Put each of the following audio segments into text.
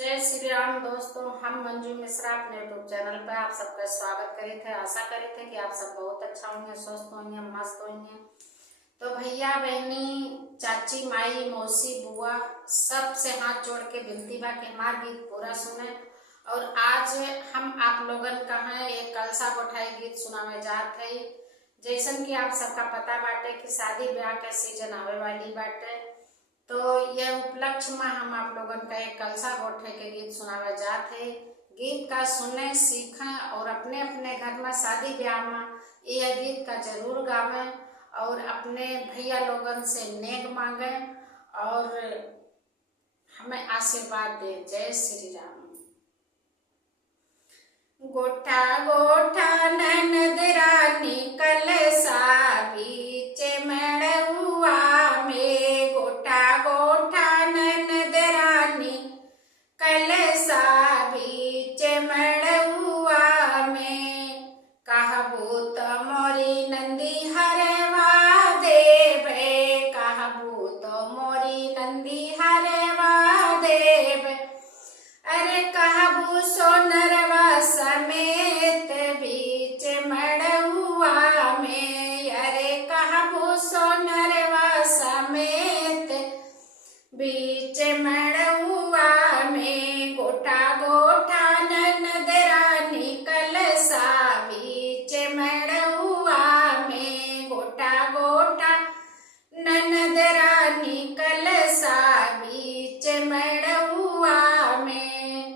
जय श्री राम दोस्तों, हम मंजू मिश्रा अपने यूट्यूब चैनल पर आप सबका स्वागत करे थे। आशा करे थे कि आप सब बहुत अच्छा होंगे, स्वस्थ होंगे, मस्त होंगे। तो भैया बहनी, चाची, माई, मौसी, बुआ, सब से हाथ जोड़ के विनती बा कि हमार गीत पूरा सुने। और आज हम आप लोगन का है एक कलसा कोठाई गीत सुनावे जात है। जैसन कि आप सबका पता बाटे कि शादी ब्याह के सीजन आवे वाली बाटे, तो यह उपलक्ष्य में हम आप लोगन का एक कलसा गोठे के गीत सुनावे जात है। गीत का सुने, सीखें और अपने अपने घर में शादी ब्याह में यह गीत का जरूर गावें और अपने भैया लोगन से नेक मांगे और हमें आशीर्वाद दें। जय श्री राम। गोठा गोठा ननद रानी कलसा बीच मड़ुआ में, गोठा गोठा ननद रानी कलसा बीच मड़ुआ में, कहबो त मोरी नंदी हरवा देवे, कहबो त मोरी नंदी हरवा देवे, अरे कहबो सोनरवा समेत बीच मड़ुआ में, अरे कहबो सोनरवा समेत बीच मड़ुआ में, गोठा गोठा ननद रानी कलसा बीच मड़ुआ में, गोठा गोठा ननद रानी कलसा बीच मड़ुआ में,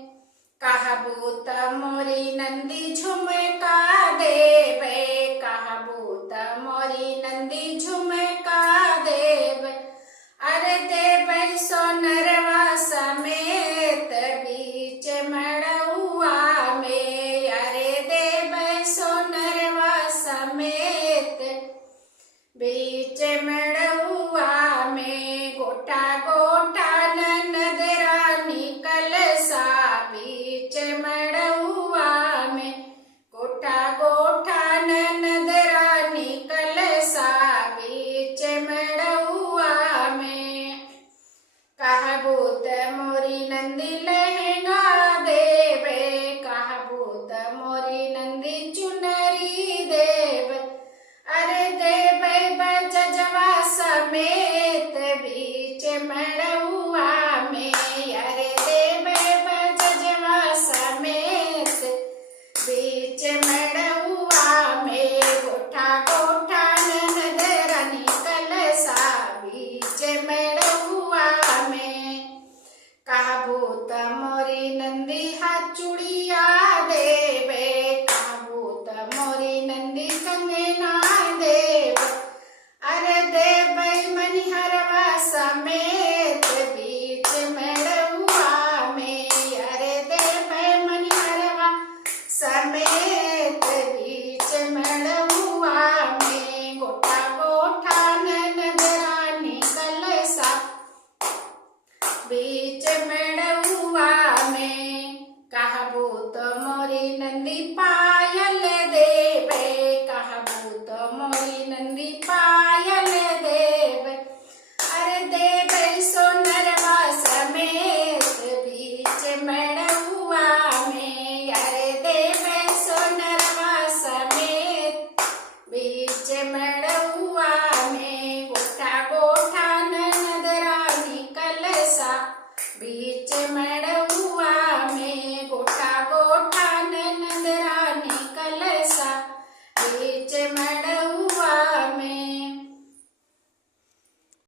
कहबो त मोरी नंदी झुमका देवे, कहबो त मोरी नंदी झुमका देवे, अरे देवे सोनरवा समेत बीच मड़ुआ में, अरे देवे सोनरवा समेत बीच मड़ुआ में, गोठा गोठा ननद रानी कलसा बीच मड़ुआ में, गोठा गोठा ननद रानी कलसा बीच मड़ुआ में, कहबो त मोरी नंदी लहंगा देवे, कहबो त मोरी नंदी चुनरी देवे, अरे देवे बजजवा समेत बीच मड़ुआ में, अरे देवे बजजवा समेत बीच मड़ुआ में, गोठा गोठा ननद रानी कलसा बीच मड़ुआ में, कहबो त मोरी नंदी हाथ चूड़िया देवे, कहबो त मोरी नंदी कंगना देवे, अरे देवे मनिहरवा समेत बीच मड़ुआ में, अरे देवे मनिहरवा समेत बीच मड़ुआ में, गोठा गोठा ननद रानी कलसा बीच मड़ुआ में, कहबो त मोरी नंदी पायल देवे, कहबो त मोरी नंदी पायल देवे, अरे देवे सोनरवा समेत बीच मड़ुआ में, अरे देवे सोनरवा समेत बीच मड़ुआ में, गोठा गोठा ननद रानी कलसा बीच मड़ुआ में, गोठा गोठा ननद रानी कलसा बीच मड़ुआ